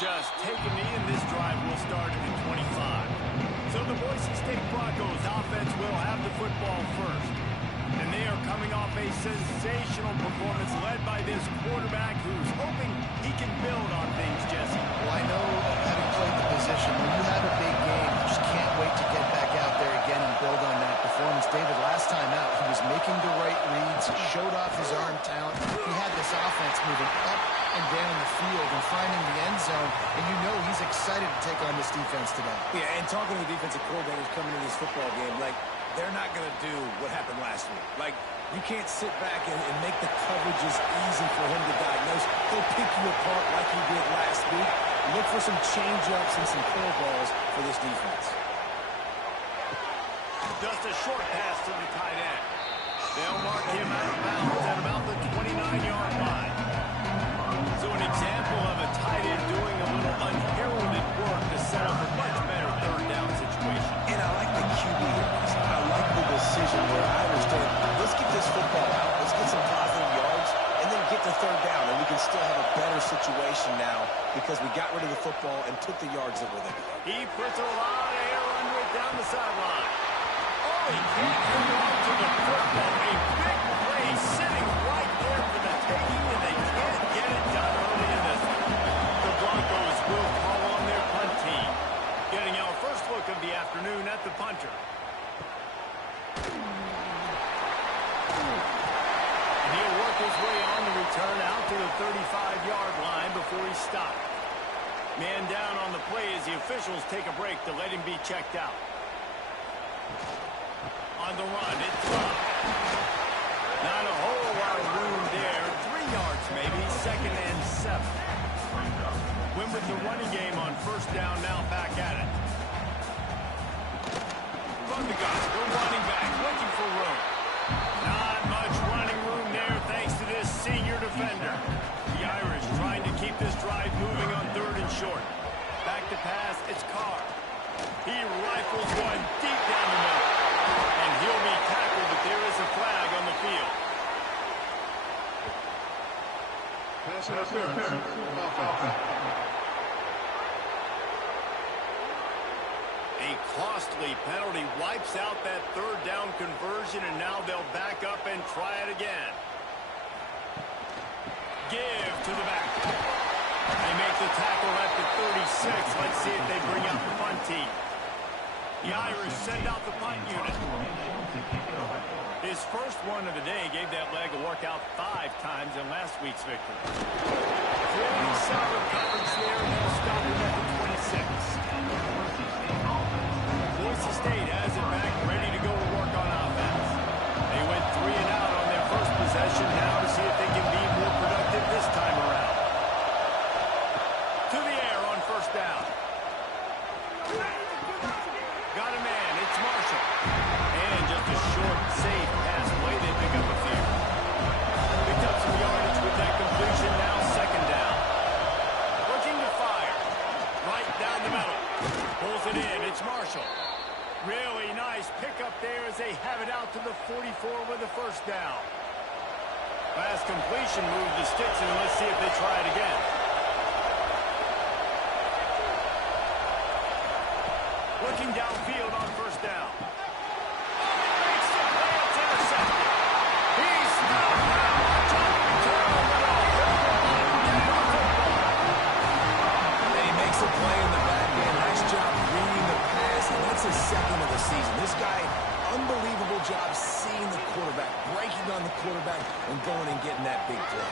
just take a knee, and this drive will start at 25. So the Boise State Broncos offense will have the football first. And they are coming off a sensational performance led by this quarterback who's hoping he can build on things, Jesse. Well, I know, having played the position, when you have a big game, you just can't wait to get back out there again and build on that performance. David, last time out, he was making the right reads, showed off his arm talent. He had this offense moving up and down the field and finding the end zone, and you know he's excited to take on this defense today. Yeah, and talking to the defensive coordinators coming into this football game, like, they're not going to do what happened last week. Like, you can't sit back and make the coverages easy for him to diagnose. He'll pick you apart like he did last week. Look for some change-ups and some curveballs for this defense. Just a short pass to the tight end. They'll mark him out of bounds at about the 29-yard line. So an example of a tight end doing a little unheralded work to set up a much better third down situation. And I like the QB here. I like the decision where I understand, let's get this football out, let's get some positive yards, and then get to third down, and we can still have a better situation now because we got rid of the football and took the yards that were there. He puts a lot of air under it down the sideline. Oh, he can't hang on to the football. A big play sitting right there for the taking, and they can't get it done early in this one. The Broncos will call on their punt team. Getting our first look of the afternoon at the punter. And he'll work his way on the return out to the 35-yard line before he stopped. Man down on the play as the officials take a break to let him be checked out. On the run, it's up. Not a whole lot of room there. 3 yards maybe, 2nd and 7. Win with the running game on first down, now back at it. From the gun, the running back looking for room. Not much running room there thanks to this senior defender. The Irish trying to keep this drive moving on 3rd and short. Back to pass, it's Carr. He rifles one deep down the middle. And he'll be tackled, but there is a flag on the field. Pass interference. A costly penalty wipes out that 3rd down conversion, and now they'll back up and try it again. Give to the back. They make the tackle at the 36. Let's see if they bring out the punt team. The Irish send out the punt unit. His first one of the day gave that leg a workout 5 times in last week's victory. Pretty solid coverage there, and they'll stop him at the 26. Boise State has it back, ready to go to work on offense. They went 3 and out on their first possession, now to see if they can be more productive this time around. To the air on first down. Got a man, it's Marshall. And just a short, safe pass play, they pick up a few. Picked up some yardage with that completion, now 2nd down. Looking to fire. Right down the middle. Pulls it in, it's Marshall. Really nice pickup there as they have it out to the 44 with a first down. Last completion moved the sticks, and let's see if they try it again. Looking downfield on first down. Makes the play, it's intercepted. He's stopped now. And he makes a play in the back end. Nice job reading the pass, and that's his 2nd of the season. This guy, unbelievable job seeing the quarterback, breaking on the quarterback, and going and getting that big play.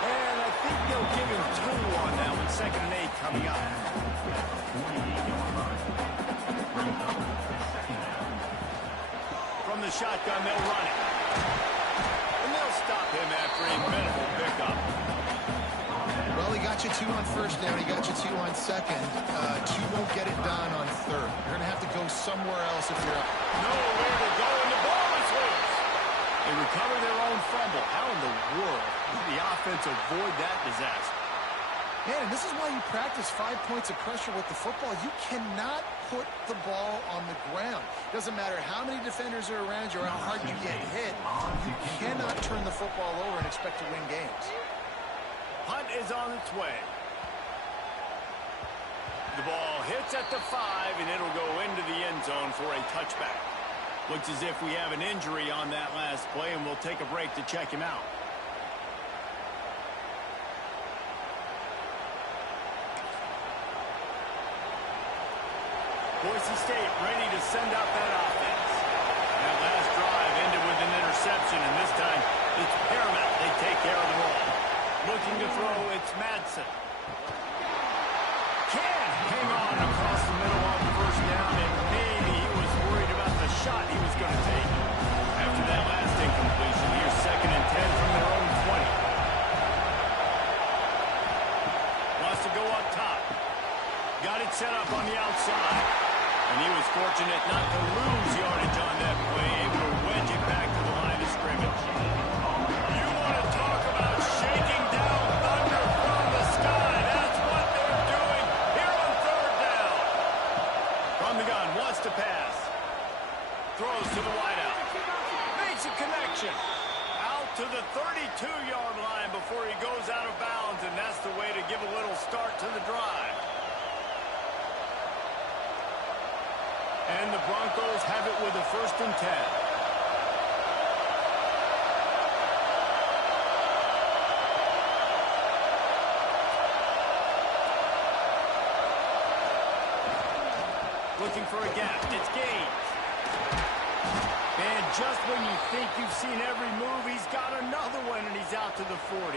And I think they'll give him 2 on that one. 2nd and 8 coming up. From the shotgun, they'll run it. And they'll stop him after a minimal pickup. Well, he got you 2 on first down. He got you 2 on 2nd. 2 won't get it done on 3rd. You're going to have to go somewhere else if you're up. Nowhere to go, and the ball is loose. They recover their own fumble. How in the world did the offense avoid that disaster? Man, and this is why you practice 5 points of pressure with the football. You cannot put the ball on the ground. Doesn't matter how many defenders are around you or how hard you get hit. You cannot turn the football over and expect to win games. punt is on its way. The ball hits at the 5, and it'll go into the end zone for a touchback. Looks as if we have an injury on that last play, and we'll take a break to check him out. Boise State ready to send out that offense. That last drive ended with an interception, and this time it's paramount they take care of the ball. Looking to throw, it's Madsen. Can hang on across the middle on the first down, and maybe he was worried about the shot he was going to take. After that last incompletion, here's 2nd and 10 from their own 20. Wants to go up top. Got it set up on the outside. And he was fortunate not to lose yardage on that play, able to wedge it back to the line of scrimmage. You want to talk about shaking down thunder from the sky. That's what they're doing here on 3rd down. From the gun, wants to pass. Throws to the wideout. Makes a connection. Out to the 32-yard line before he goes out of bounds, and that's the way to give a little start to the drive. And the Broncos have it with a 1st and 10. Looking for a gap. It's Gaines. And just when you think you've seen every move, he's got another one, and he's out to the 40.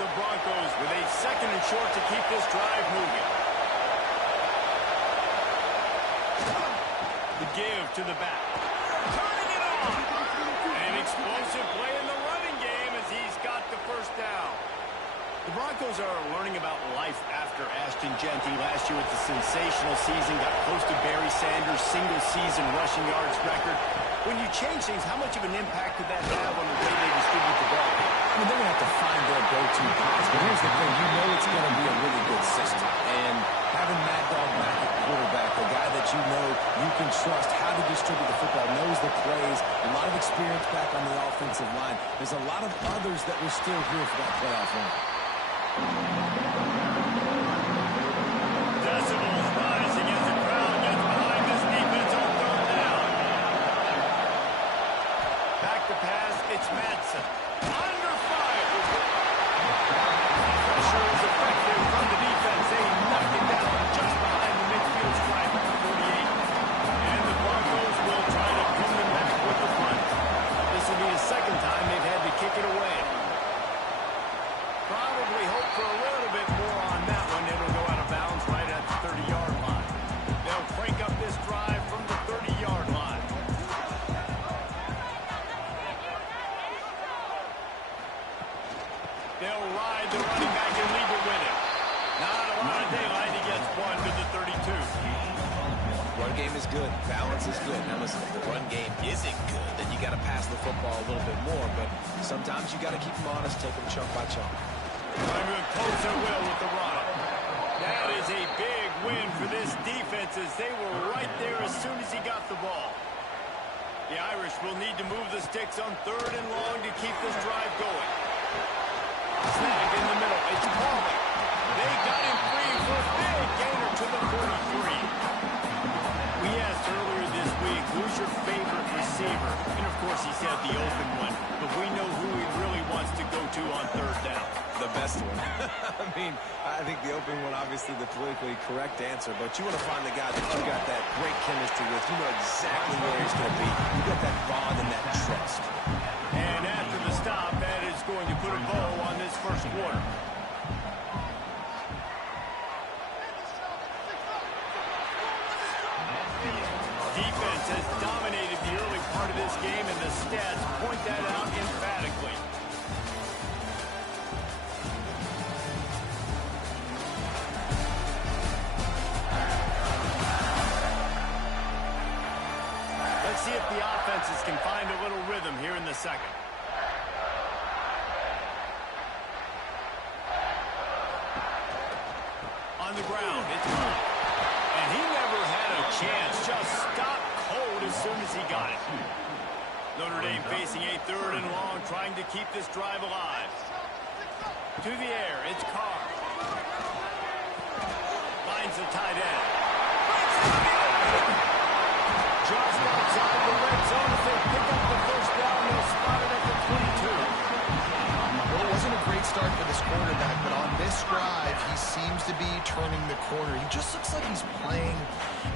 The Broncos with a 2nd and short to keep this drive moving. The give to the back. Turning it on. An explosive play in the running game as he's got the 1st down. The Broncos are learning about life after Ashton Genty last year with the sensational season. Got close to Barry Sanders' single-season rushing yards record. When you change things, how much of an impact could that have on the way they distribute the ball? I mean, they're going to have to find their go-to pass. But here's the thing. You know it's going to be a really good system. And having Mad Dog back at quarterback, a guy that you know you can trust how to distribute the football, knows the plays, a lot of experience back on the offensive line. There's a lot of others that were still here for that playoff run. Decibels rising as the crowd gets behind this defense on 3rd down. Back to pass, it's Madsen. Under fire. Pressure is effective from the defense. They knock it down just behind the midfield stripe at the 48. And the Broncos will try to pin them back with the punt. This will be the 2nd time they've had to kick it away. Probably hope for a little bit more on that one. It'll go out of bounds right at the 30-yard line. They'll crank up this drive from the 30-yard line. They'll ride the running back and leave it with him. Not a lot of daylight. He gets 1 to the 32. Run game is good. Balance is good. Now listen, if the run game isn't good, then you got to pass the football a little bit more. But sometimes you got to keep them honest, take them chunk by chunk. Trying to impose their will with the run. That is a big win for this defense as they were right there as soon as he got the ball. The Irish will need to move the sticks on 3rd and long to keep this drive going. Snag in the middle. It's Pauling. They got him free for a big gainer to the 43. We asked earlier this week, who's your favorite receiver? And of course he said the open one, but we know who he really wants to go to on 3rd down. The best one. I mean, I think the open one, obviously the politically correct answer, but you want to find the guy that you got that great chemistry with. You know exactly where he's going to be. You got that bond and that trust. And after the stop, that is going to put a bow on this 1st quarter. Defense has dominated the early part of this game, and the stats point that out emphatically. Let's see if the offenses can find a little rhythm here in the 2nd. On the ground, it's Mark. And he never had a chance, just stopped cold as soon as he got it. Notre Dame facing a 3rd and long, trying to keep this drive alive. To the air, it's Carr. Finds the tight end. Just outside the red zone. If they pick up the first down, they'll spot it at the 22. Well, it wasn't a great start for this quarterback, but on this drive, he seems to be turning the corner. He just looks like he's playing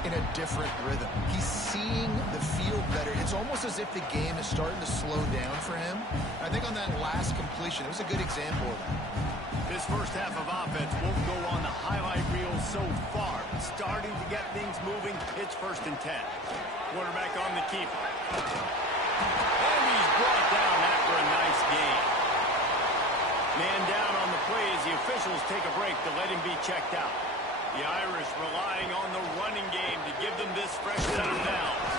in a different rhythm. He's seeing the field better. It's almost as if the game is starting to slow down for him. I think on that last completion, it was a good example of that. This first half of offense won't go on the highlight reel so far. Starting to get things moving, it's 1st and 10. Quarterback on the keeper. And he's brought down after a nice gain. Man down on the play as the officials take a break to let him be checked out. The Irish relying on the running game to give them this fresh set of downs.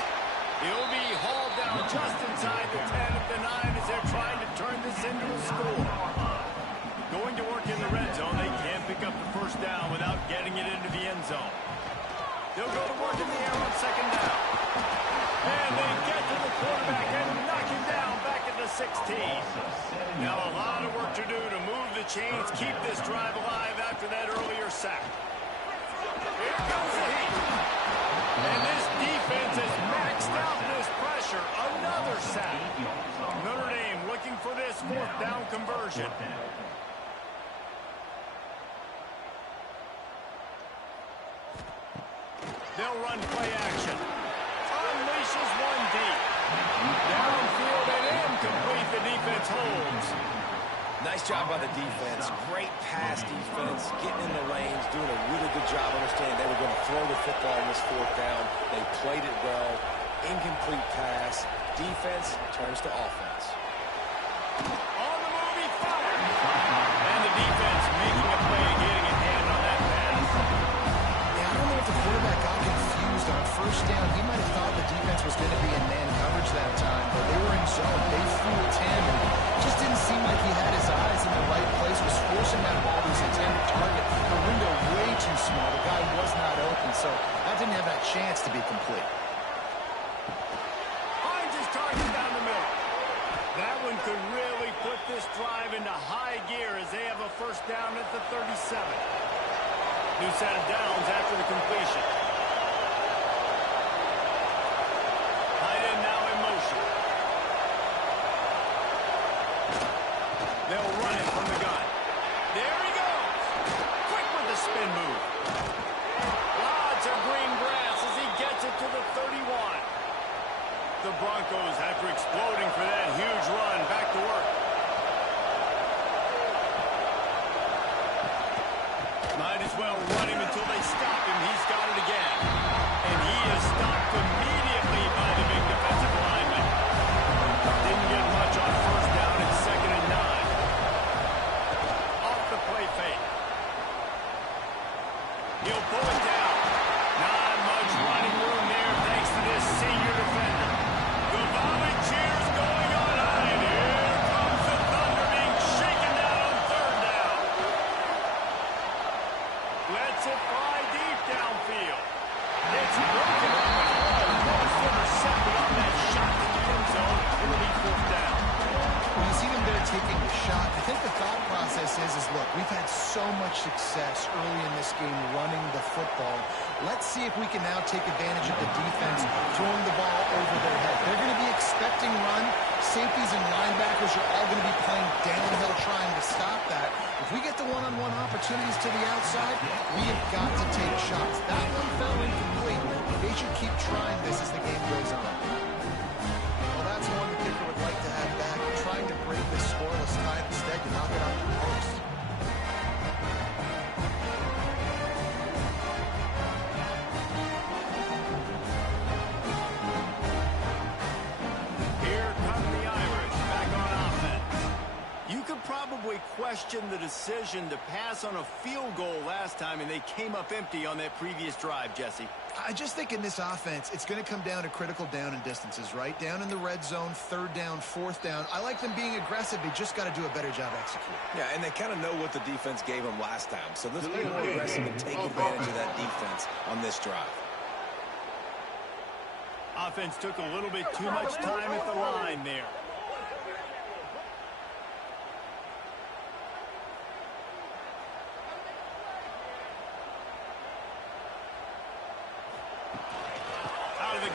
He'll be hauled down just inside the 10 of the 9 as they're trying to turn this into a score. Going to work in the red zone, they can't pick up the first down without getting it into the end zone. They'll go to work in the air on 2nd down. And they get to the quarterback and knock him down back at the 16. Now a lot of work to do to move the chains, keep this drive alive after that earlier sack. Here comes the heat. And this defense has maxed out this pressure. Another sack. Notre Dame looking for this 4th down conversion. They'll run play action. Unleashes one deep. Downfield and incomplete. The defense holds. Nice job by the defense. Great pass defense, getting in the lanes, doing a really good job understanding they were going to throw the football on this 4th down. They played it well. Incomplete pass. Defense turns to offense. On the move, he fired. And the defense making a play, getting a hand on that pass. Yeah, I don't know if the quarterback got confused on 1st down. He might have thought the defense was going to be in man coverage that time, but they were in zone. They fooled him, and it just didn't seem like he had his eyes in the right place, was forcing that ball to his intended target. The window way too small. The guy was not open, so that didn't have that chance to be complete. Finds his target down the middle. That one could really put this drive into high gear as they have a first down at the 37. New set of downs after the completion. Tight end now in motion. They'll run it from the gun. There he goes. Quick with the spin move. Lots of green grass as he gets it to the 31. The Broncos, after exploding for that huge run, back to work. Might as well run him until they stop him. He's got it again. And he is stopped immediately by the big defensive lineman. Didn't get much on 1st down. It's 2nd and 9. Off the play fake. He'll pull it down. Not much running room there thanks to this senior defender. The volunteers going on high. And here comes the Thunder being shaken down on 3rd down. Lets it fly deep downfield. It's broken up. Almost intercepted on that shot to the end zone. It'll be 4th down. When you see them there taking the shot, I think the thought process is look, we've had so much success early in this game running the football. Let's see if we can now take advantage of the defense throwing the ball over their head. They're going to be expecting run. Safeties and linebackers are all going to be playing downhill trying to stop that. If we get the one-on-one opportunities to the outside, we have got to take shots. That one fell incomplete. They should keep trying this as the game goes on. Well, that's one the kicker would like to have back. Trying to break this scoreless tie. Instead, you knock it off the post. Here come the Irish back on offense. You could probably question the decision to pass on a field goal last time, and they came up empty on that previous drive, Jesse. I just think in this offense, it's going to come down to critical down and distances, right? Down in the red zone, 3rd down, 4th down. I like them being aggressive. They just got to do a better job executing. Yeah, and they kind of know what the defense gave them last time. So let's be more aggressive and take advantage of that defense on this drive. Offense took a little bit too much time at the line there.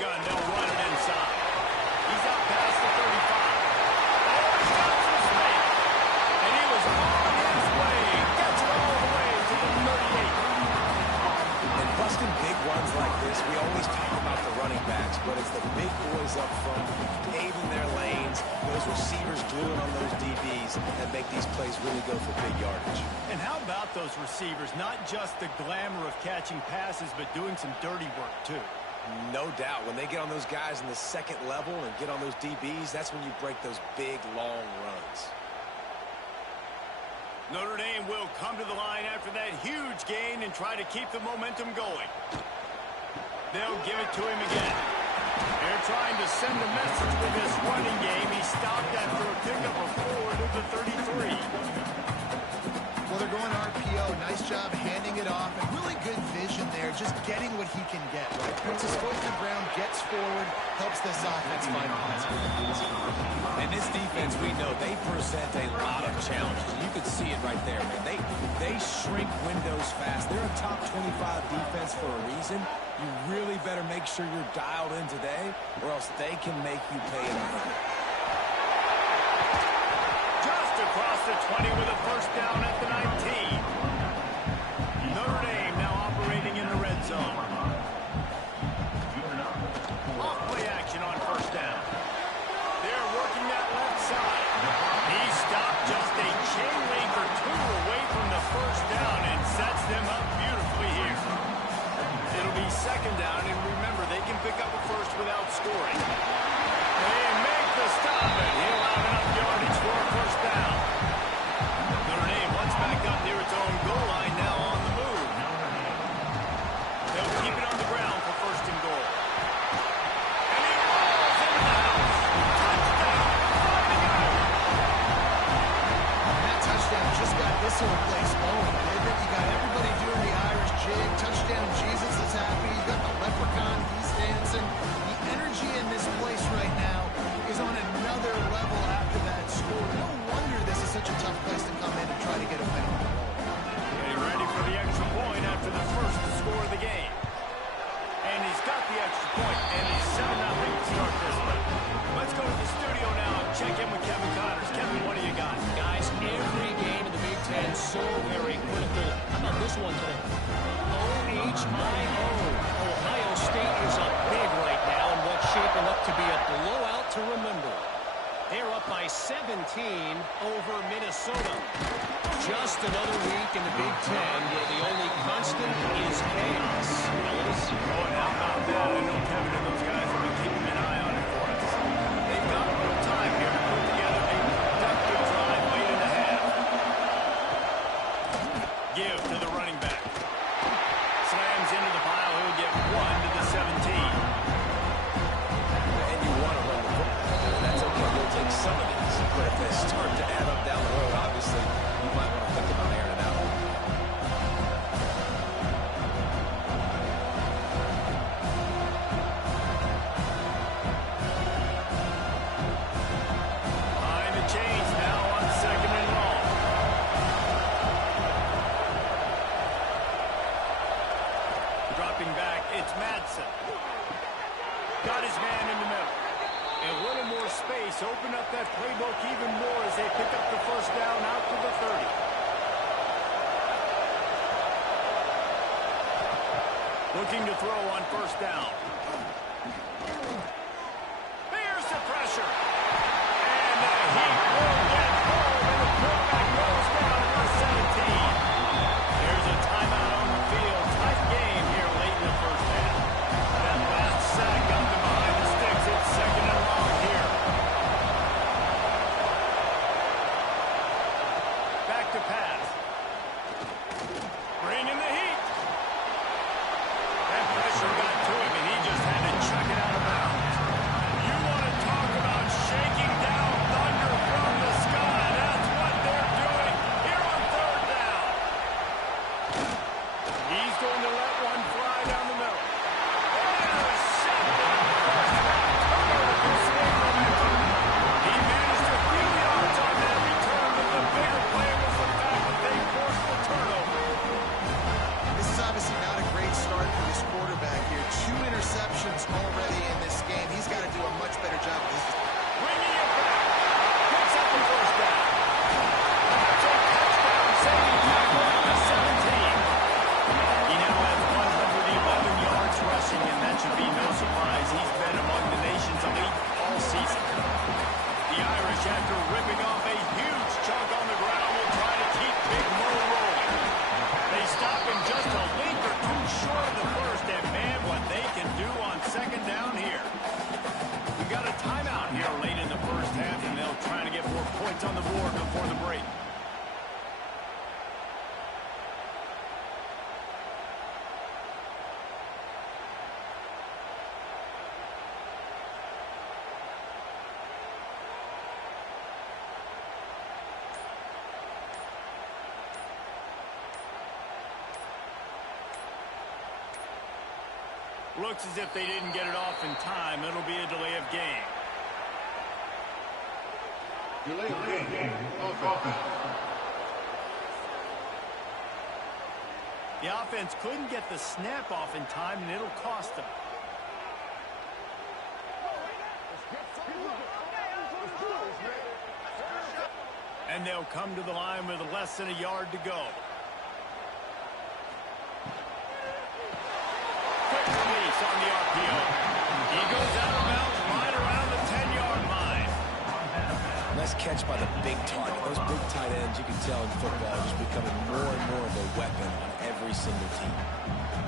gun. They'll run it inside. He's out past the 35. Oh, he's got this man. And he was on his way. Gets it all the way to the 38. And busting big runs like this, we always talk about the running backs, but it's the big boys up front paving their lanes, those receivers gluing on those DBs that make these plays really go for big yardage. And how about those receivers? Not just the glamour of catching passes, but doing some dirty work, too. No doubt. When they get on those guys in the second level and get on those DBs, that's when you break those big, long runs. Notre Dame will come to the line after that huge gain and try to keep the momentum going. They'll give it to him again. They're trying to send a message with this running game. He stopped after a pickup of 4 to the 33. Well, they're going RPO. Nice job handing it off. And really good vision there, just getting what he can get, right? Puts his foot to the ground, gets forward, helps this offense find possibilities. And this defense, we know, they present a lot of challenges. You can see it right there, man. They shrink windows fast. They're a top 25 defense for a reason. You really better make sure you're dialed in today, or else they can make you pay in a hurry. Just across the 20 with a first down at the 19. Notre Dame now operating in the red zone. Off-play action on first down. They're working that left side. He stopped just a chain link or two away from the first down and sets them up beautifully here. It'll be second down, and remember, they can pick up a first without scoring. They make the stop, and he'll have enough yardage for a first down. Notre Dame once back up near its own goal line, now on the move. They'll keep it on the ground for first and goal. And he rolls into the house. Touchdown, 49. That touchdown just got this whole place going, didn't it? You got everybody doing the Irish jig. Touchdown, Jesus is happy. You got the leprechaun, he's dancing. The energy in this place right now is on another level after that score. No wonder this is such a tough place to come in and try to get a win on the road. Getting ready for the extra point after the first score of the game. And he's got the extra point, and he's 7-0 to start this one. Let's go to the studio now and check in with Kevin Connors. Kevin, what do you got? Guys, every game in the Big Ten so very critical. How about this one today? OHIO. Ohio State is up big right now in what's shaping up to be a blowout to remember. They're up by 17 over Minnesota. Just another week in the Big Ten where the only constant is chaos. Oh, and how about that? I know Kevin and those guys have been keeping an eye on it for us. They've got a little time here to put together a productive drive late in the half. Give to the running back. Slams into the pile. He'll get 1 to the 17. And you want to run the football. That's okay. You'll take some of these. But if they start to add up down the road, obviously, you might want to think about airing it out. Behind the chains now on second and long. Dropping back, it's Madsen. Got his man in the middle. And a little more space. Open up that playbook even more as they pick up the first down out to the 30. Looking to throw on first down. There's the pressure. And the heat will get home. And the quarterback goes down at the 17. There's a timeout on the field. Tight game here late in the first half. That last sack got them behind the sticks. It's second and long here. Back to pass. Bring in the heat. That pressure got to him, and he just had to chuck it out of bounds. You want to talk about should be no surprise. He's been among the nation's elite all season. The Irish, after ripping off a huge chunk on the ground, will try to keep Big Mo rolling. They stop him just a link or two short of the first, and man, what they can do on second down here. We got a timeout here late in the first half, and they'll try to get more points on the board before the break. Looks as if they didn't get it off in time. It'll be a delay of game. Delay of game. Offense. The offense couldn't get the snap off in time, and it'll cost them. And they'll come to the line with less than a yard to go. On the RPO. He goes out of bounds right around the 10-yard line. Nice catch by the big target. Those big tight ends, you can tell in football, are just becoming more and more of a weapon on every single team.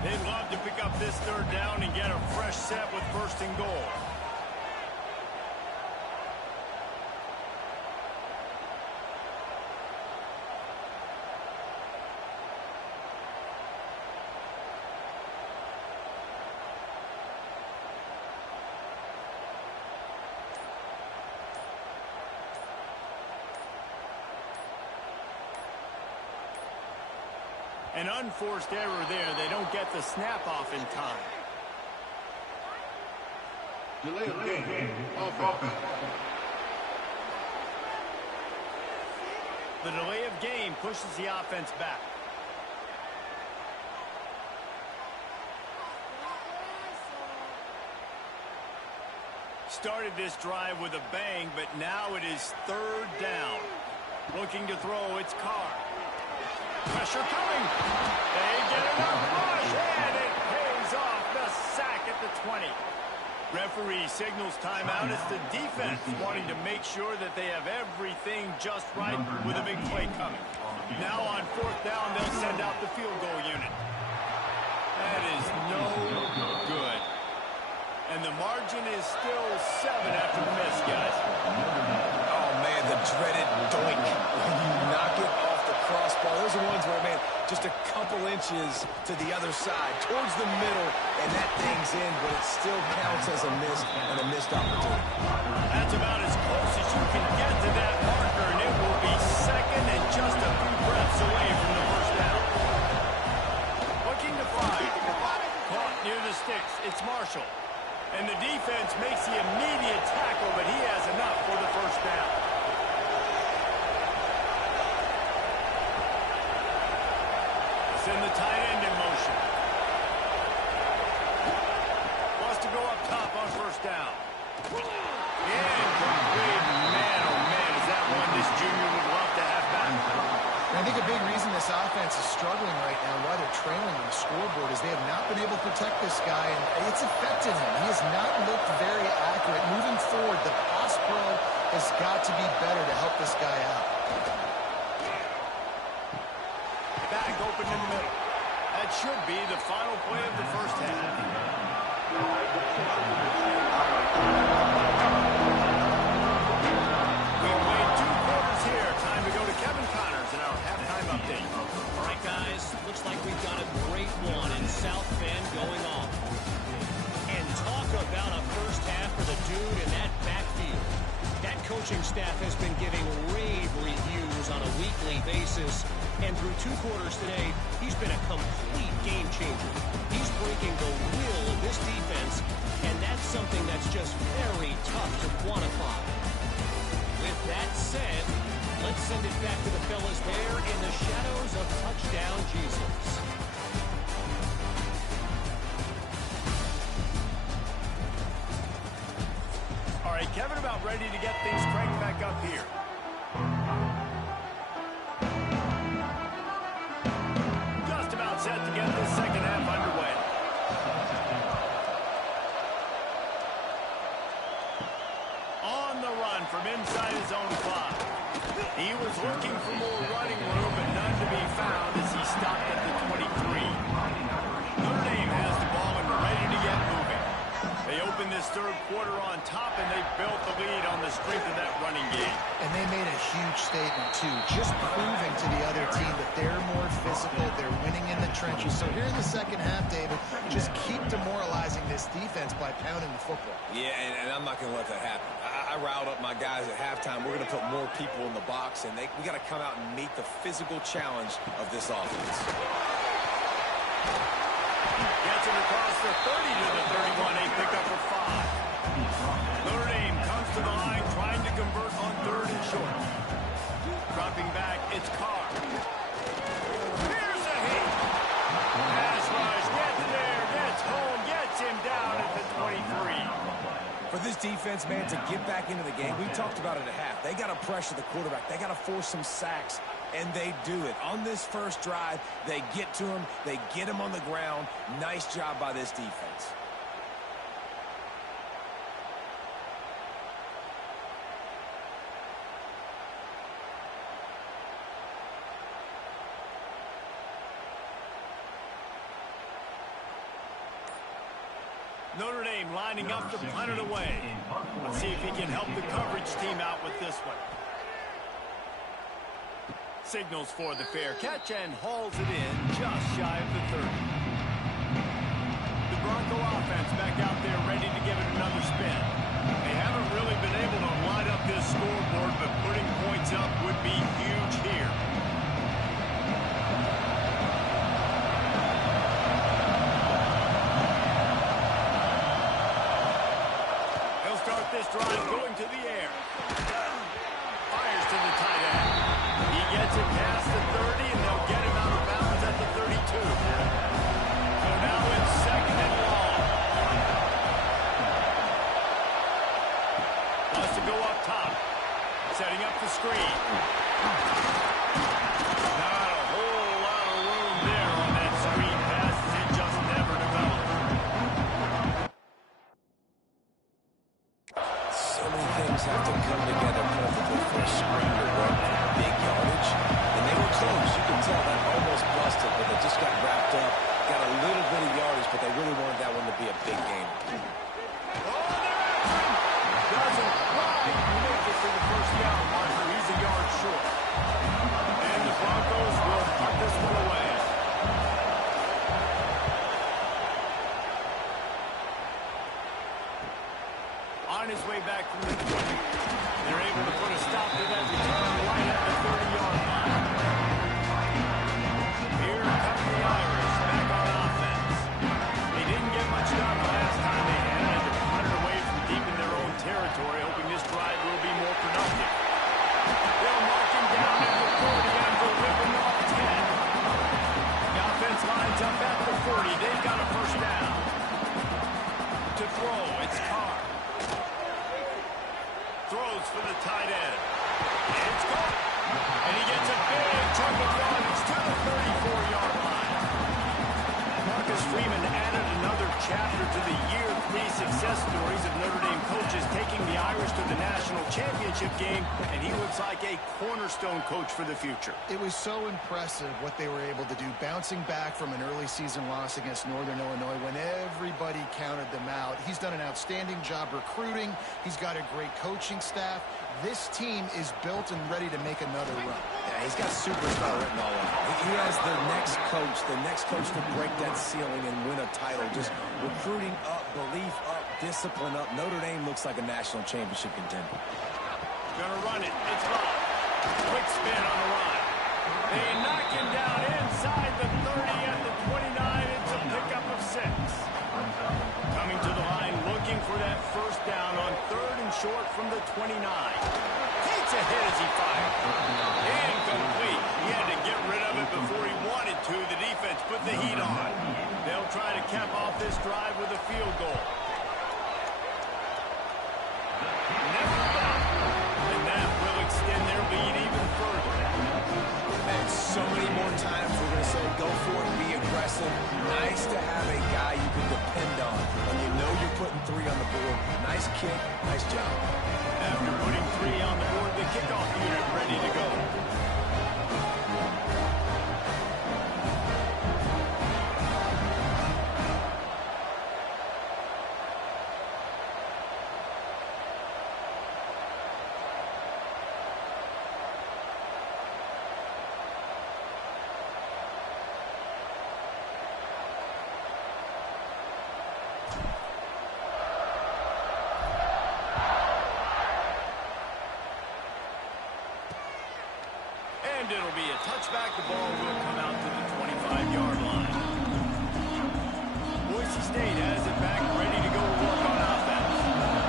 They'd love to pick up this third down and get a fresh set with first and goal. An unforced error there. They don't get the snap off in time. Delay of game. Offense. The delay of game pushes the offense back. Started this drive with a bang, but now it is third down. Looking to throw, it's Carr. Pressure coming. They get enough rush, and it pays off. The sack at the 20. Referee signals timeout. It's the defense wanting to make sure that they have everything just right with a big play coming. Now on fourth down, they'll send out the field goal unit. That is no good. And the margin is still 7 after the miss, guys. Oh, man, the dreaded doink. When you knock it off the crossbar, those are ones where, man, just a couple inches to the other side, towards the middle, and that thing's in, but it still counts as a miss and a missed opportunity. That's about as close as you can get to that marker, and it will be second and just a few breaths away from the first down. Looking to fire. Caught near the sticks. It's Marshall. And the defense makes the immediate tackle, but he has enough for the first down. Send the tight end in motion. Wants to go up top on first down. Incomplete. Man, oh man, is that one this junior would love to have back. And I think a big reason this offense is struggling right now, why they're trailing on the scoreboard, is they have not been able to protect this guy, and it's affected him. He has not looked very accurate. Moving forward, the pass pro has got to be better to help this guy out. Back open in the middle. That should be the final play of the first half. We've played 2 quarters here. Time to go to Kevin Connors in our halftime update. All right, guys, looks like we've got a great one in South Bend going on. And talk about a first half for the dude in that backfield. That coaching staff has been giving rave reviews on a weekly basis. And through 2 quarters today, he's been a complete game changer. He's breaking the will of this defense, and that's something that's just very tough to quantify. With that said, let's send it back to the fellas there in the shadows of touchdown Jesus. All right, Kevin, about ready to get things cranked back up here. Just about set to get this second half underway. a run from inside his own 5. He was looking for more running room, but none to be found as he stopped at the 23. Notre Dame has the ball and ready to get moving. They open this third quarter on top, and they built the lead on the strength of that running game. And they made a huge statement, too, just proving to the other team that they're more physical, they're winning in the trenches. So here in the second half, David, just keep demoralizing this defense by pounding the football. Yeah, and I'm not going to let that happen. I riled up my guys at halftime. We're going to put more people in the box, and we got to come out and meet the physical challenge of this offense. Gets it across the 30 to the 31. A pickup for 5. Notre Dame comes to the line trying to convert on 3rd and short. Dropping back, it's Carr. Here's a hit. Pass rush, gets there, gets home, gets him down at the 23. For this defense, man, to get back into the game, we talked about it at half. They got to pressure the quarterback. They got to force some sacks, and they do it. On this first drive, they get to him. They get him on the ground. Nice job by this defense. Notre Dame lining up to punt it away. Let's see if he can help the coverage team out with this one. Signals for the fair catch and hauls it in just shy of the 30. The Bronco offense back out there ready to give it another spin. They haven't really been able to line up this scoreboard, but putting points up would be huge here. This drive going to the air. Fires to the tight end. He gets it past the 30, and they'll get him out of bounds at the 32. So now it's 2nd and long. Wants to go up top. Setting up the screen. Not a whole lot of room there on that screen pass. It just never developed. Have to come together perfectly for a screen to work big yardage. And they were close. You can tell that almost busted, but they just got wrapped up, got a little bit of yardage, but they really wanted that one to be a big game. Doesn't quite make it to the first down marker. He's a yard short. And the Broncos will punt this one away. On his way back from the 20. They're able to put a stop to that return right at the 30-yard line. Here come the Irish back on offense. They didn't get much done the last time they had to punt it away from deep in their own territory, hoping this drive will be more productive. They'll mark him down at the 40 and deliver him off 10. The offense lines up at the 40. They've got a first down. To throw, it's Carr. Throws for the tight end. It's caught. And he gets a big chunk of yardage to the 34-yard line. Marcus Freeman added another chapter to the year 3 success stories of Notre Dame coaches taking the Irish to the national championship game, and he looks like a cornerstone coach for the future. It was so impressive what they were able to do, bouncing back from an early season loss against Northern Illinois when everybody counted them out. He's done an outstanding job recruiting. He's got a great coaching staff. This team is built and ready to make another run. Yeah, he's got superstar written all over him. He has the next coach to break that ceiling and win a title. Just recruiting up, belief up, discipline up. Notre Dame looks like a national championship contender. Gonna run it. It's Bob. Quick spin on the run. They knock him down inside the 30 at the 29. It's a pickup of 6. Coming to the line, looking for that first down on 3rd and short from the 29. Takes a hit as he fired. Incomplete. He had to get rid of it before he wanted to. The defense put the heat on. They'll try to cap off this drive with a field goal. Never done. And that will extend their lead even further. Man, so many more times we're going to say go for it, be aggressive. Nice to have a guy you can depend on when you know you're putting 3 on the board. Nice kick, nice job. After And it'll be a touchback. The ball will come out to the 25-yard line. Boise State has it back, ready to go to work on offense.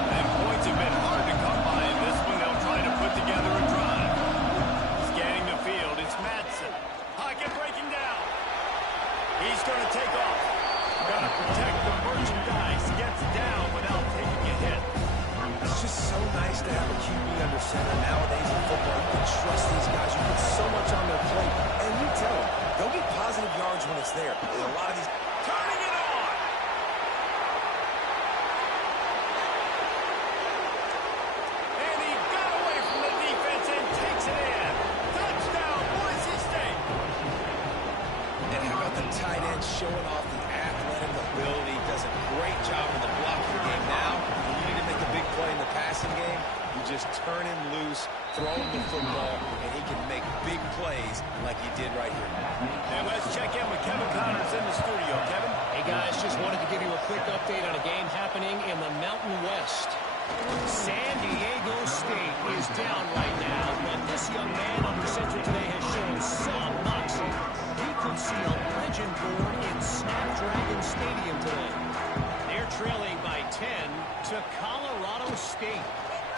And points have been hard to come by in this one. They'll try to put together a drive. Scanning the field, it's Madsen. Pocket breaking down. He's going to take off. Got to protect the merchandise. Gets down without taking a hit. It's just so nice to have a QB under center nowadays in football. You can trust these guys. You put so much on their plate. And you tell them, they'll get positive yards when it's there. And a lot of these... Turning it on. And he got away from the defense and takes it in. Touchdown, Boise State. And how about the tight end showing off the athletic ability? Does a great job in the blocking game now. You need to make a big play in the passing game. You just turn him loose, throw him the football, and he can make big plays like he did right here. And let's check in with Kevin Connors in the studio. Kevin? Hey, guys, just wanted to give you a quick update on a game happening in the Mountain West. San Diego State is down right now, but this young man under center today has shown some moxie. He could see a legend born in Snapdragon Stadium today. They're trailing by 10 to Colorado State.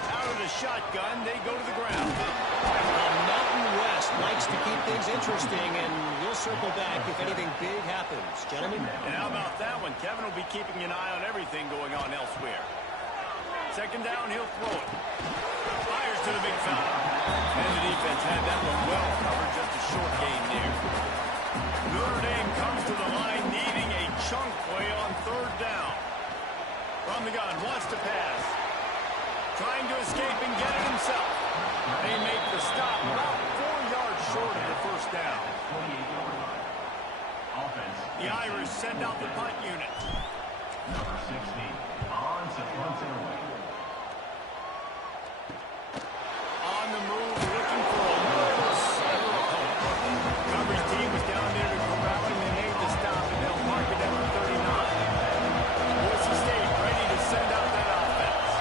Out of the shotgun, they go to the ground. The Mountain West likes to keep things interesting, and we'll circle back if anything big happens. Gentlemen? And how about that one? Kevin will be keeping an eye on everything going on elsewhere. Second down, he'll throw it. Fires to the big foul. And the defense had that one well covered, just a short gain there. Notre Dame comes to the line, needing a chunk play on third down. From the gun, wants to pass. Trying to escape and get it himself. They make the stop about 4 yards short of the first down. The Irish send out the punt unit. Number 16, on to punt it away. On the move, looking for a little center opponent. Coverage team was down there to corral him. They made the stop, and they'll mark it at the 39. Boise State ready to send out that offense.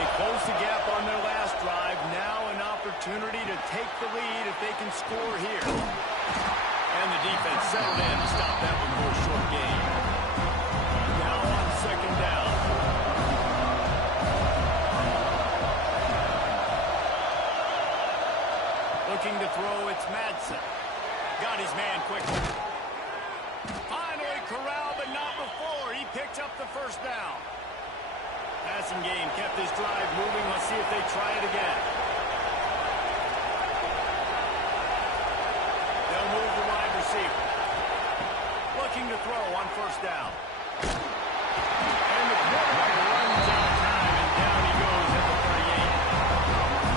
They close the gap on their last drive. Now an opportunity to take the lead if they can score here. And the defense settled in to stop that one for a short gain. Now on second down. Looking to throw, it's Madsen. Got his man quickly. Finally corralled, but not before. He picked up the first down. Passing game kept this drive moving. Let's see if they try it again. They'll move the wide receiver. Looking to throw on first down. And the quarterback runs out of time, and down he goes at the 38.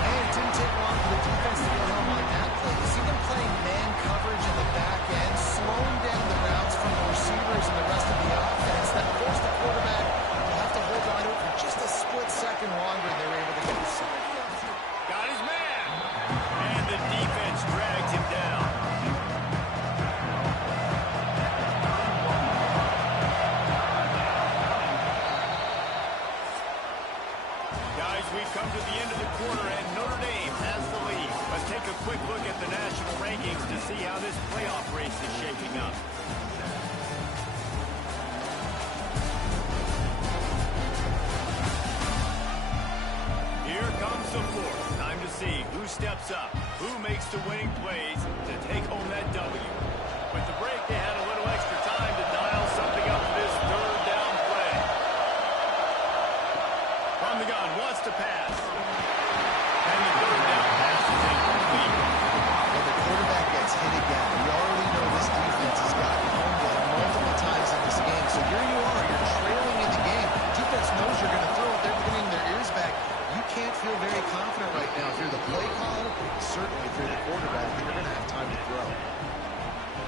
And it didn't take long for the defense to get home on that play. You see them playing man coverage in the back end, slowing down the routes from the receivers and the rest of the offense. That forced the quarterback to have to hold on to it for just a split second longer, and they were able to get the sack. Got his man. And the defense dragged him down. Guys, we've come to the end of the quarter, and Notre Dame has the lead. Let's take a quick look at the national rankings to see how this playoff race is shaping up. Here comes the fourth. Time to see who steps up, who makes the winning plays to take home that W. With the break, they had a little extra time to dial something up for this third down play. From the gun, wants to pass. And the third down pass is incomplete. When the quarterback gets hit again, we already know this defense has gotten home to him multiple times in this game. So here you are, you're trailing in the game. Defense knows you're going to throw it. They're bringing their ears back. You can't feel very confident right now if you're the play caller. Certainly if you're the quarterback, you're going to have time to throw.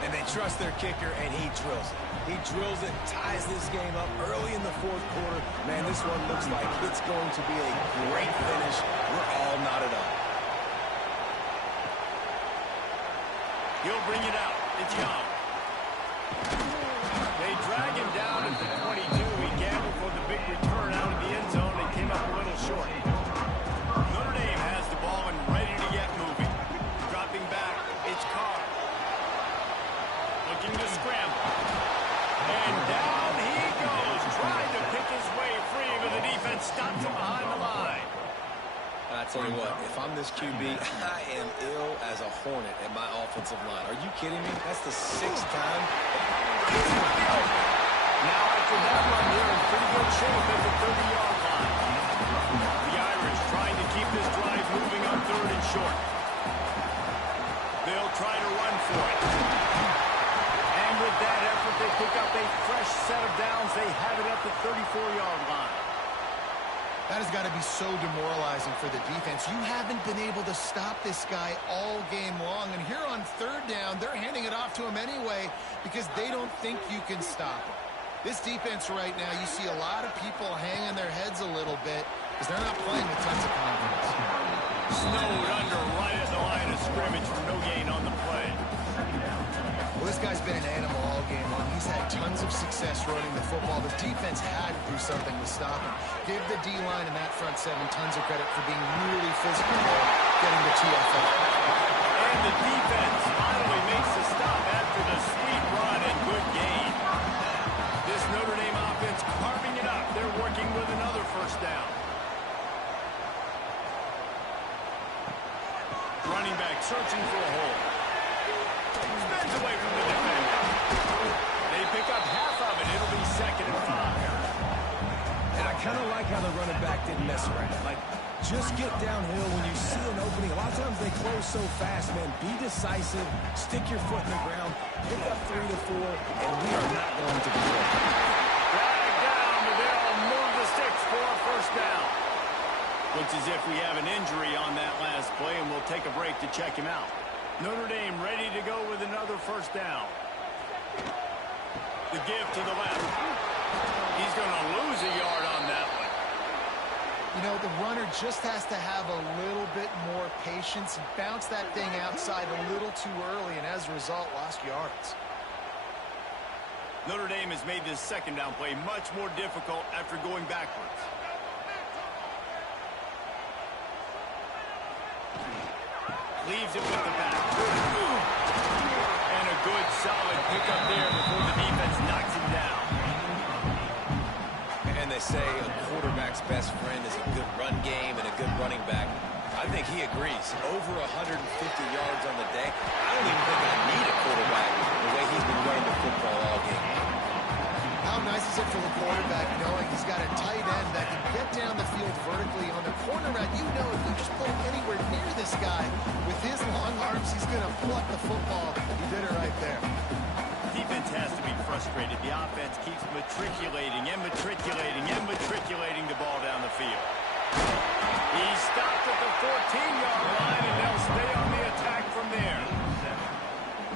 And they trust their kicker, and he drills it. He drills it, ties this game up early in the fourth quarter. Man, this one looks like it's going to be a great finish. We're all knotted up. He'll bring it out. It's Young. They drag him down at the 22. He gambled for the big return out of the end zone and came up a little short. Notre Dame has the ball and ready to get moving. Dropping back, tell you what, if I'm this QB, I am ill as a hornet at my offensive line. Are you kidding me? That's the 6th time. Now after that run, they're in pretty good shape at the 30-yard line. The Irish trying to keep this drive moving on 3rd and short. They'll try to run for it. And with that effort, they pick up a fresh set of downs. They have it at the 34-yard line. That has got to be so demoralizing for the defense. You haven't been able to stop this guy all game long. And here on 3rd down, they're handing it off to him anyway because they don't think you can stop him. This defense right now, you see a lot of people hanging their heads a little bit because they're not playing with tons of confidence. Snowed under right at the line of scrimmage for no gain on the play. Well, this guy's been an animal all game long. He's had tons of success running the football. The defense had to do something to stop him. Give the D-line and that front 7 tons of credit for being really physical there, getting the TFL. And the defense finally makes the stop after the sweet run and good gain. This Notre Dame offense carving it up. They're working with another 1st down. Running back searching for a hole. Spins away from the defender. They pick up half of it. It'll be 2nd and 5. And I kind of like how the running back didn't mess around. Like, just get downhill when you see an opening. A lot of times they close so fast, man. Be decisive. Stick your foot in the ground. Pick up 3 to 4, and we are not going to be there. Drag down, but they'll move the sticks for a 1st down. Looks as if we have an injury on that last play, and we'll take a break to check him out. Notre Dame ready to go with another 1st down. The give to the left. He's going to lose a yard on that one. You know, the runner just has to have a little bit more patience. He bounced that thing outside a little too early, and as a result, lost yards. Notre Dame has made this 2nd down play much more difficult after going backwards. Leaves it with the back. And a good, solid pickup there before the defense knocks him down. And they say a quarterback's best friend is a good run game and a good running back. I think he agrees. Over 150 yards on the day. I don't even think I need a quarterback the way he's been running the football all game. How nice is it for the quarterback knowing he's got a tight end that can get down the field vertically on the corner route? You know if you just put him anywhere near this guy with his long arms, he's going to pluck the football. He did it right there. Defense has to be frustrated. The offense keeps matriculating and matriculating and matriculating the ball down the field. He stopped at the 14-yard line, and they'll stay on the attack from there.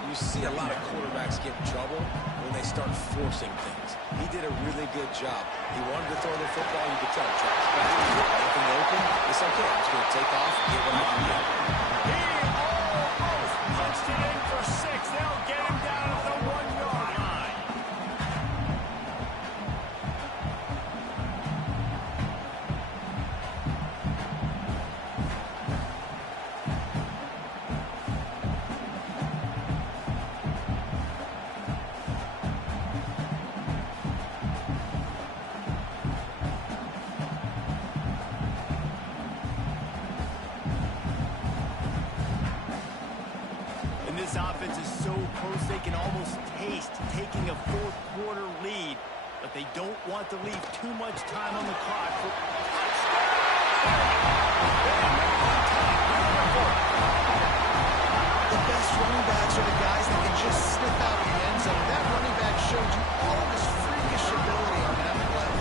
You see a lot of quarterbacks get in trouble when they start forcing things. He did a really good job. He wanted to throw the football. You could tell him, nothing open. It's okay. I'm just going to take off and get what I can get. He almost punched it in for 6. They'll get him down at the 1-yard line. This offense is so close they can almost taste taking a 4th-quarter lead, but they don't want to leave too much time on the clock. The best running backs are the guys that can just snip out the end zone. That running back showed you all of his freakish ability on that play.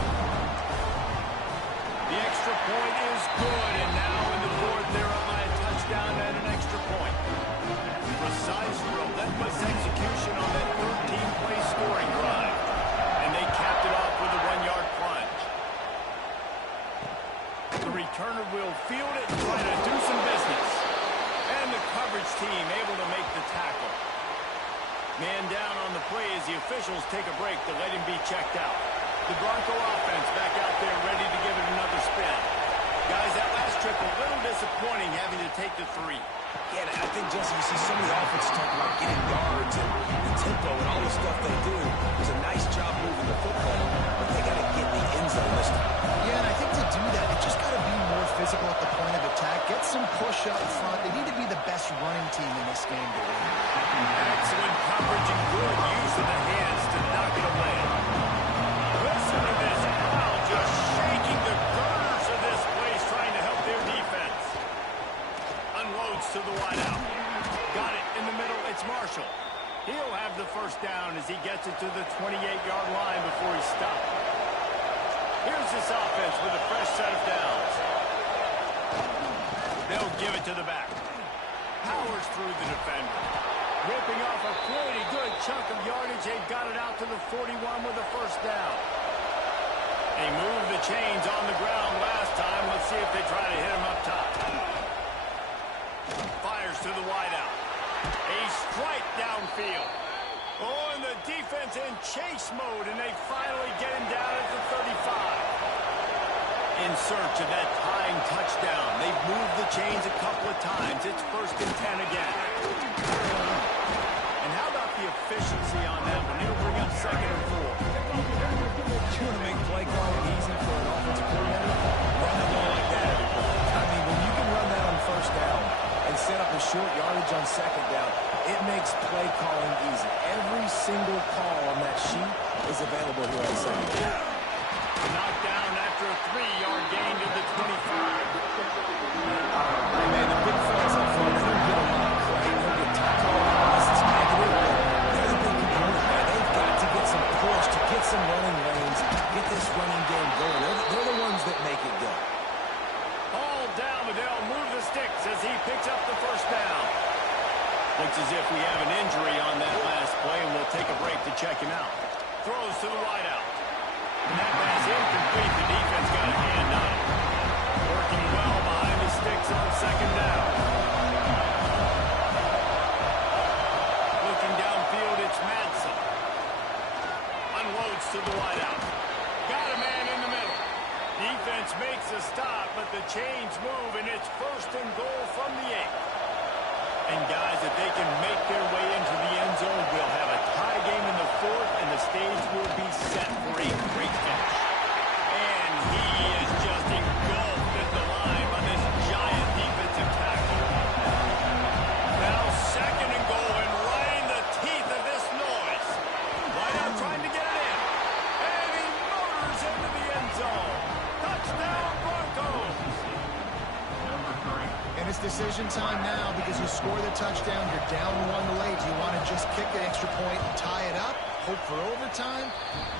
The extra point is good, and now in the 4th, they're up by a touchdown and an extra point. Precise, relentless execution on that 13-play scoring drive. And they capped it off with a 1-yard plunge. The returner will field it and try to do some business. And the coverage team able to make the tackle. Man down on the play as the officials take a break to let him be checked out. The Bronco offense back out there ready to give it another spin. Guys, that last trip a little disappointing having to take the 3. Yeah, and I think, Jesse, you see so many offenses talk about getting yards and the tempo and all the stuff they do. It was a nice job moving the football, but they got to get the end zone this time. Yeah, and I think to do that, it just got to be more physical at the point of attack. Get the 28-yard line before he stopped. Here's this offense with a fresh set of downs. They'll give it to the back. Powers through the defender. Ripping off a pretty good chunk of yardage. They've got it out to the 41 with a first down. They moved the chains on the ground last time. Let's see if they try to hit him up top. Fires to the wideout. A strike downfield. Oh, and the defense in chase mode, and they finally get him down at the 35. In search of that tying touchdown. They've moved the chains a couple of times. It's 1st and 10 again. And how about the efficiency on that one? It'll bring up 2nd and 4. You want to make play calling easy for an offensive coordinator? Run the ball like that every play. I mean, when you can run that on 1st down and set up a short yardage on 2nd down, it makes play calling easy. Every single call on that sheet is available here on 2nd down. Knocked down after a 3-yard gain to the 25. Hey, man, the big fellas up front, they don't get a lot of credit. They don't get tackled unless it's negative, but they're the big component, man. They've got to get some push, to get some running lanes, get this running game going. They're the ones that make it go. All down, but they'll move the sticks as he picks up the first down. Looks as if we have an injury on that last play, and we'll take a break to check him out. Throws to the wideout. And that pass incomplete. The defense got a hand on it. Working well behind the sticks on 2nd down. Looking downfield, it's Madsen. Unloads to the wideout. Got a man in the middle. Defense makes a stop, but the chains move, and it's 1st and goal from the 8. And guys, if they can make their way into the end zone, we'll have a tie game in the 4th, and the stage will be set for a great finish. And he is just engulfed at the line by this giant defensive tackle. Now 2nd and goal, and right in the teeth of this noise. Right out trying to get it in. And he motors into the end zone. Touchdown, Broncos. And it's decision time now because you score the touchdown, you're down 1 late. Do you want to just kick an extra point and tie it up, hope for overtime?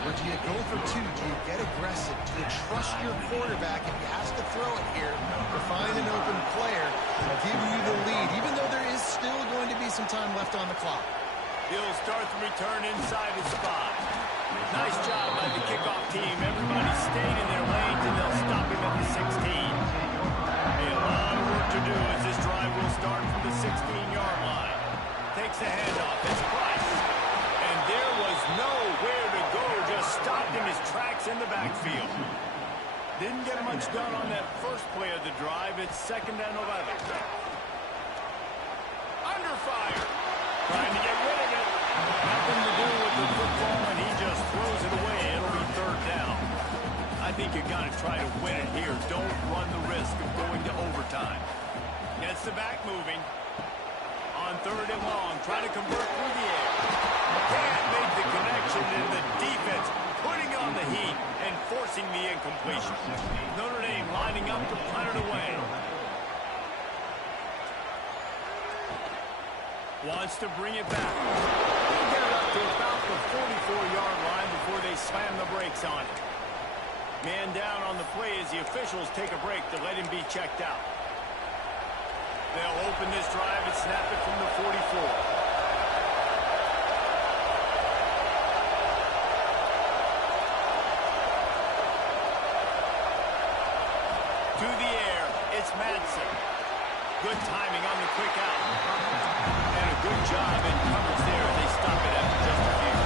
Or do you go for 2? Do you get aggressive? Do you trust your quarterback if he has to throw it here to find an open player and give you the lead, even though there is still going to be some time left on the clock? He'll start the return inside his spot. Nice job by the kickoff team. Everybody stayed in their lanes, and they'll stop him at the 16. A lot of work to do as this drive will start from the 16-yard line. Takes the handoff. It's Price. And there was nowhere to go. Just stopped in his tracks in the backfield. Didn't get much done on that first play of the drive. It's 2nd and 11. Under fire. Trying to get rid of it. Nothing to do with the football, and he just throws it away. It'll be 3rd down. I think you got to try to win it here. Don't run the risk of going to overtime. Gets the back moving. On 3rd and long, trying to convert through the air. Can't make the connection, and the defense putting on the heat and forcing the incompletion. Notre Dame lining up to punt it away. Wants to bring it back. They'll get it up to about the 44-yard line before they slam the brakes on it. Man down on the play as the officials take a break to let him be checked out. They'll open this drive and snap it from the 44. To the air, it's Madsen. Good timing on the quick out. And a good job in coverage there. They stop it after just a few.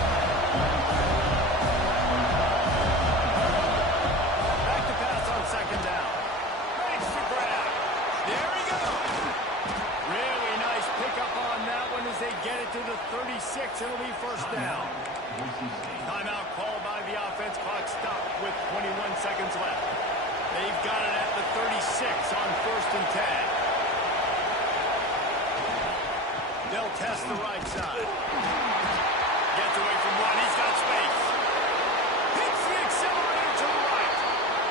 Back to pass on 2nd down. Makes the grab. There he goes. Really nice pickup on that one as they get it to the 36. It'll be 1st down. Timeout called by the offense. Clock stopped with 21 seconds left. They've got it at the 36 on 1st and 10. They'll test the right side. Gets away from one. He's got space. Hits the accelerator to the right.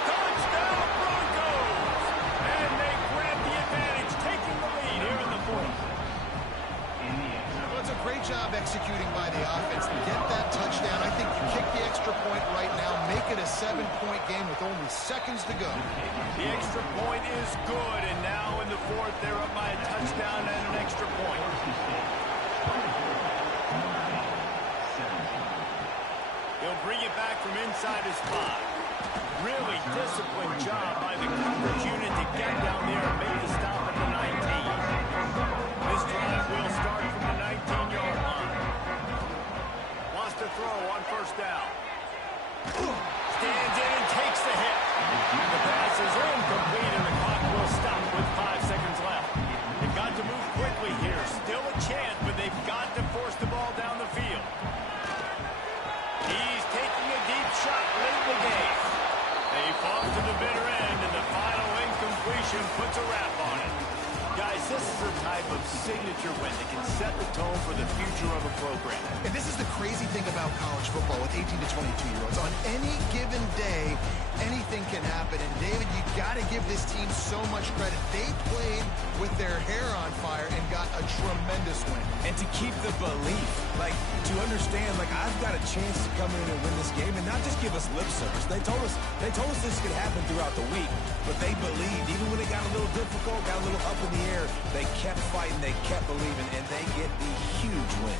Touchdown, Broncos! And they grab the advantage, taking the lead here in the 4th. Well, it's a great job executing by the offense to get that touchdown. I think extra point right now, make it a 7-point game with only seconds to go. The extra point is good, and now in the fourth, they're up by a touchdown and an extra point. He'll bring it back from inside his 5. Really disciplined job by the coverage unit to get down there and make the stop at the 19. This drive will start from the 19-yard line. Wants to throw on first down. Stands in and takes the hit. The pass is incomplete, and the clock will stop with 5 seconds left. They've got to move quickly here. Still a chance, but they've got to force the ball down the field. He's taking a deep shot late in the game. They fall to the bitter end, and the final incompletion puts a wrap on it. Guys, this is the type of signature win that can set the tone for the future of a program. And this is the crazy thing about college football with 18 to 22-year-olds. On any given day, anything can happen. And, David, you got to give this team so much credit. They played with their hair on fire and got a tremendous win. And to keep the belief, to understand, I've got a chance to come in and win this game and not just give us lip service. They told us this could happen throughout the week, but they believed. Even when it got a little difficult, got a little up in the air, they kept fighting, they kept believing, and they get the huge win.